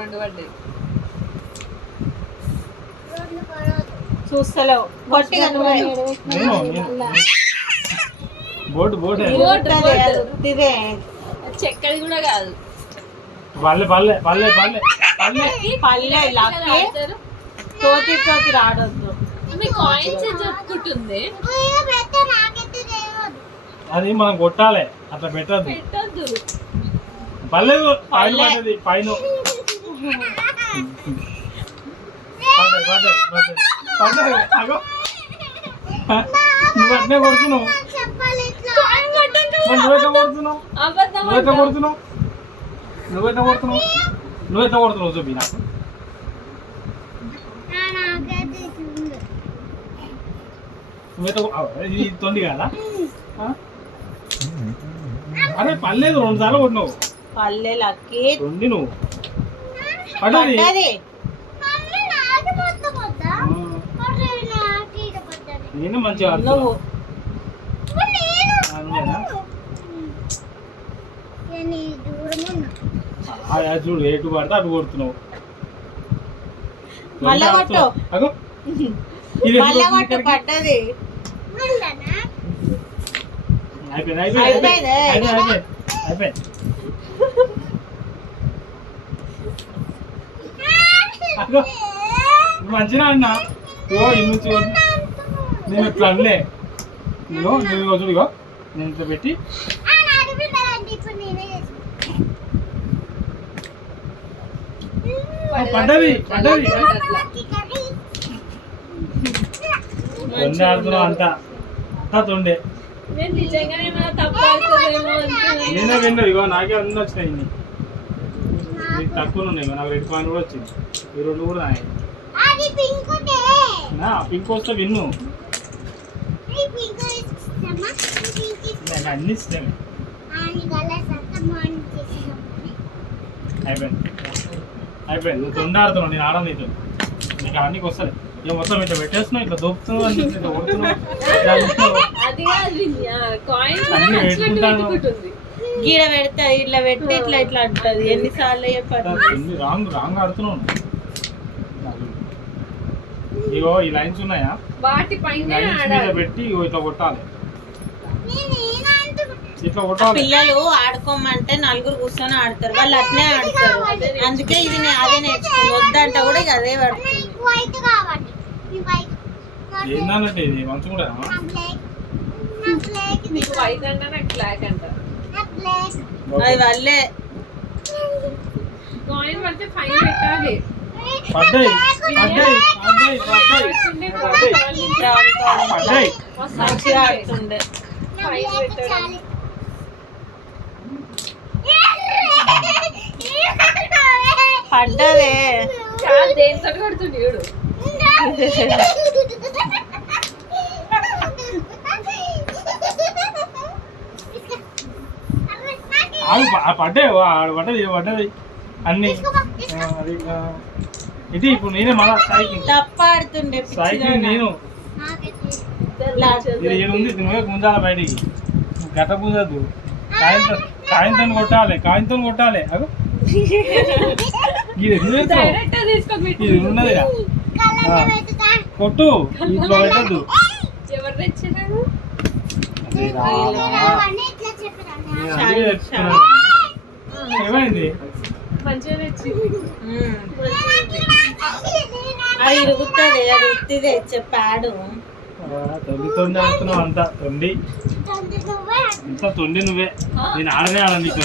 రెండు పడ్డాయి. చూస్తలేవు గట్టిగా చెక్కడి కూడా కాదు. తోటి రాడొద్దు. మీ కాయిన్స్ చెప్పుకుంటుంది. అది మనం కొట్టాలి, అట్లా పెట్టద్దు. పర్లేదు పైన నువ్వు అట్నే కొడుతున్నావు, నువ్వెట్లా కొడుతున్నావు, నువ్వెట్లా కొడుతున్నావు, నువ్వెట్లా కొడుతున్నావు, నువ్వెట్లా కొడుతున్నావు చూపి నాకు. ఇది తొండి కదా. అరే పర్లేదు, 2 సార్లు కొట్టినావు. పల్లె లక్కి తొండి నువ్వు పడ్డది. నేను మంచిగా చూడు, ఎటు పడితే అటు కొడుతున్నావు. పడ్డది. మంచిగా అన్నా. ఇన్ని చూడు, నేను ఇట్లా అనలే. ఇగో నువ్వు చూడు, ఇగో నేను ఇట్లా పెట్టి పడ్డది పడ్డది. తొండే ఆడుతున్నావు అంతా అంతా తొండే. నేనే విన్నా. ఇగో నాకే అన్నీ వచ్చినాయి. నీకు తక్కువ ఉన్నాయి, నాకు 2 పాయింట్ కూడా వచ్చింది. ఈ 2 కూడా పింక్ వస్తే విన్ను. అన్ని ఇష్టమే. అయిపోయింది అయిపోయింది. నువ్వు తొండ ఆడుతున్నావు, నేను ఆడను నీతో. నీకు అన్నీ వస్తాయి. ఇక మొత్తం ఇట్లా పెట్టేస్తున్నావు, ఇట్లా దొప్పుతున్నావు, ఇట్లా కొడుతున్నావు, అన్ని పెట్టుకుంటాను. గీడ పెడతా ఇట్లా పెట్టి ఇట్లా ఇట్లా అంటది. ఎన్నిసార్లు రాంగ్ రాంగ్ ఆడుతున్నావు. ఇగో ఈ లైన్స్ ఉన్నాయా, వాటి పైన పెట్టి ఇట్లా కొట్టాలి, ఇట్లా కొట్టాలి. పిల్లలు ఆడుకోమంటే 4 కూర్చొని ఆడతారు, వాళ్ళు అట్నే ఆడతారు. అందుకే ఇది అదే నేర్చుకుంది. వద్దంటే కూడా ఇక అదే పడుతుంది. ఏంటంటే ఇది మంచి కూడా వైట్ అంటే నాకు బ్లాక్ అంట. అది వాళ్ళే కాయిన్ పడితే ఫైన్ పెట్టాలి. పడ్డాయి పడ్డాయి పడ్డాయి పడ్డాయి. మంచిగా ఆడుతుండే. పడ్డదే దేంతో కొడుతుంది చూడు. పడ్డాయి పడ్డది పడ్డది అన్ని. ఇది ఇప్పుడు నేనే మళ్ళా సైకిల్ తప్ప ఆడుతుండే. సైకిల్ నేను ఇది ఉంది. నువ్వే గుంజాలి బయటికి, గట్ట గుంజద్దు. కాయంతో కొట్టాలి, కాయంతో కొట్టాలి. అగో ఇది ఉన్నది కొట్టు, ఇట్లా పెట్టద్దు. ఎవరు తెచ్చినారు? ఏమైంది? మంచిగా తెచ్చింది. అది ఇరుగుతుంది, అది ఉత్తిదే చెప్పాడు. తొండి ఆడుతున్నావు అంతా. తొండి అంతా తొండి నువ్వే. నేను ఆడనే ఆడ నీకు.